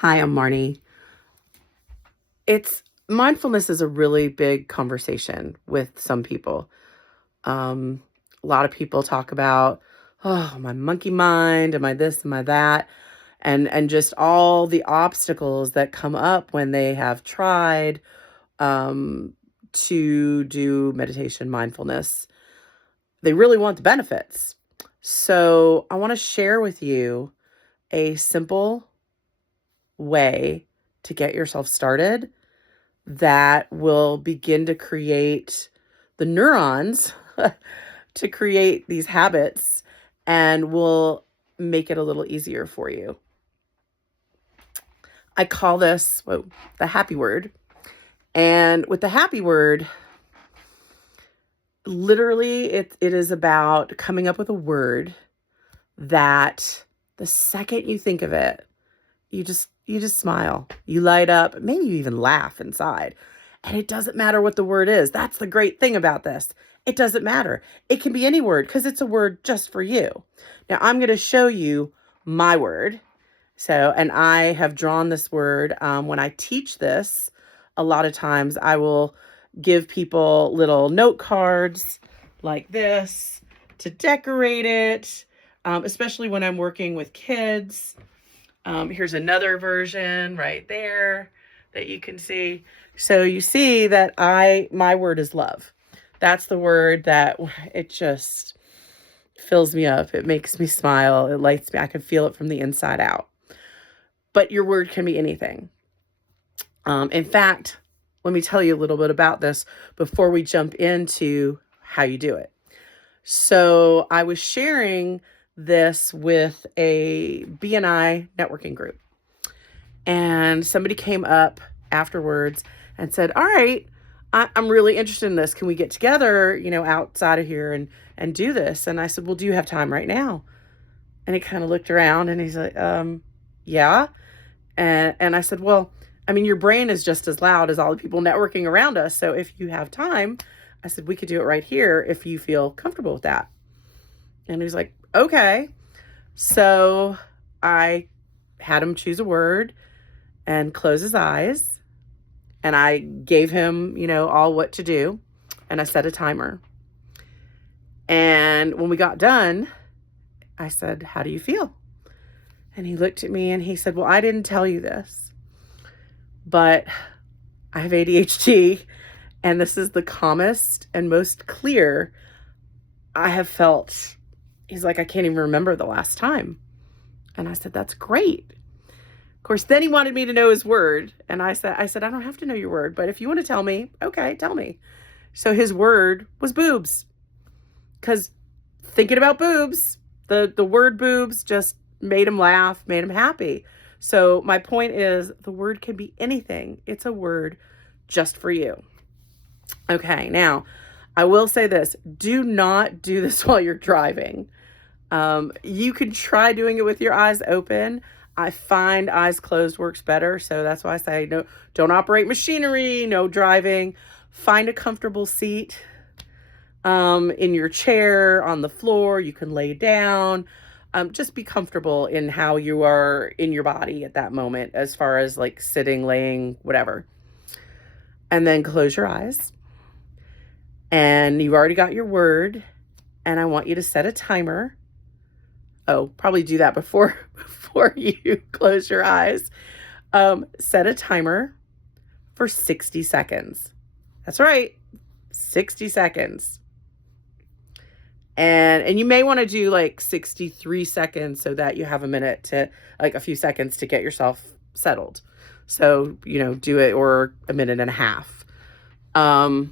Hi, I'm Marnie. It's Mindfulness is a really big conversation with some people. Um, a lot of people talk about, oh, my monkey mind, am I this, am I that? And just all the obstacles that come up when they have tried um, to do meditation mindfulness. They really want the benefits. So I want to share with you a simple way to get yourself started that will begin to create the neurons to create these habits and will make it a little easier for you. I call this the happy word. And with the happy word, literally it is about coming up with a word that the second you think of it, you just smile, you light up, maybe you even laugh inside. And it doesn't matter what the word is. That's the great thing about this. It doesn't matter. It can be any word because it's a word just for you. Now I'm going to show you my word. And I have drawn this word. When I teach this, a lot of times I will give people little note cards like this to decorate it, especially when I'm working with kids. Here's another version right there that you can see. So you see that my word is love. That's the word that it just fills me up. It makes me smile. It lights me. I can feel it from the inside out. But your word can be anything. In fact, let me tell you a little bit about this before we jump into how you do it. So I was sharing this with a BNI networking group. And somebody came up afterwards and said, all right, I'm really interested in this. Can we get together, outside of here and do this? And I said, well, do you have time right now? And he kind of looked around and he's like, yeah. And I said, well, I mean, your brain is just as loud as all the people networking around us. So if you have time, I said, we could do it right here if you feel comfortable with that. And he's like, okay. So I had him choose a word and close his eyes. And I gave him, all what to do. And I set a timer. And when we got done, I said, how do you feel? And he looked at me and he said, well, I didn't tell you this, but I have ADHD. And this is the calmest and most clear I have felt. He's like, I can't even remember the last time. And I said, that's great. Of course, then he wanted me to know his word. And I said, I don't have to know your word, but if you want to tell me, okay, tell me. So his word was boobs. Because thinking about boobs, the word boobs just made him laugh, made him happy. So my point is the word can be anything. It's a word just for you. Okay, now I will say this. Do not do this while you're driving. You can try doing it with your eyes open. I find eyes closed works better. So that's why I say no, don't operate machinery, no driving. Find a comfortable seat in your chair, on the floor. You can lay down. Just be comfortable in how you are in your body at that moment, as far as like sitting, laying, whatever. And then close your eyes. And you've already got your word. And I want you to set a timer. Oh, probably do that before you close your eyes. Set a timer for 60 seconds. That's right, 60 seconds. And you may want to do like 63 seconds so that you have a few seconds to get yourself settled. So, do it, or a minute and a half. And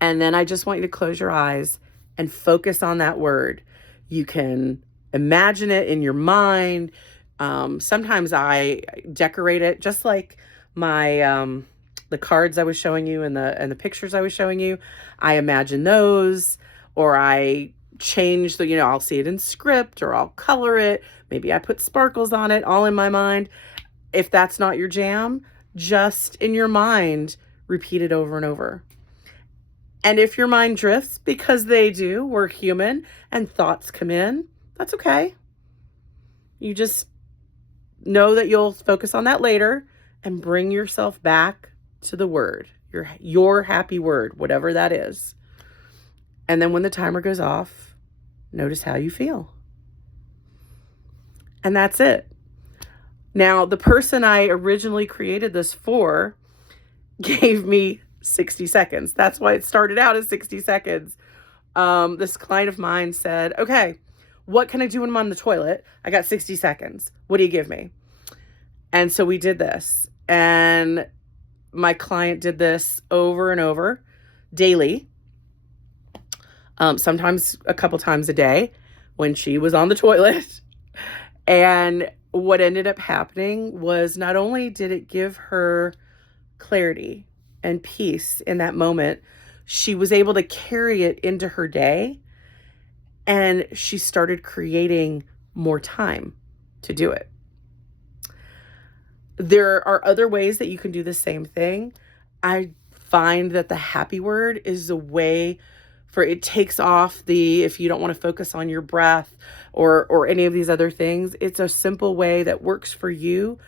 then I just want you to close your eyes and focus on that word. You can imagine it in your mind. Sometimes I decorate it just like my the cards I was showing you and the pictures I was showing you. I imagine those, or I change I'll see it in script, or I'll color it. Maybe I put sparkles on it, all in my mind. If that's not your jam, just in your mind, repeat it over and over. And if your mind drifts, because they do, we're human and thoughts come in, that's okay. You just know that you'll focus on that later and bring yourself back to the word, your happy word, whatever that is. And then when the timer goes off, notice how you feel. And that's it. Now, the person I originally created this for gave me 60 seconds. That's why it started out as 60 seconds. This client of mine said, okay, what can I do when I'm on the toilet? I got 60 seconds. What do you give me? And so we did this. And my client did this over and over daily. Sometimes a couple times a day when she was on the toilet. And what ended up happening was not only did it give her clarity and peace in that moment, she was able to carry it into her day, and she started creating more time to do it. There are other ways that you can do the same thing. I find that the happy word is a way for it takes off if you don't want to focus on your breath or any of these other things. It's a simple way that works for you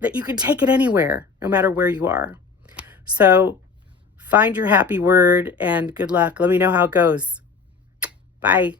that you can take it anywhere, no matter where you are. So find your happy word and good luck. Let me know how it goes. Bye.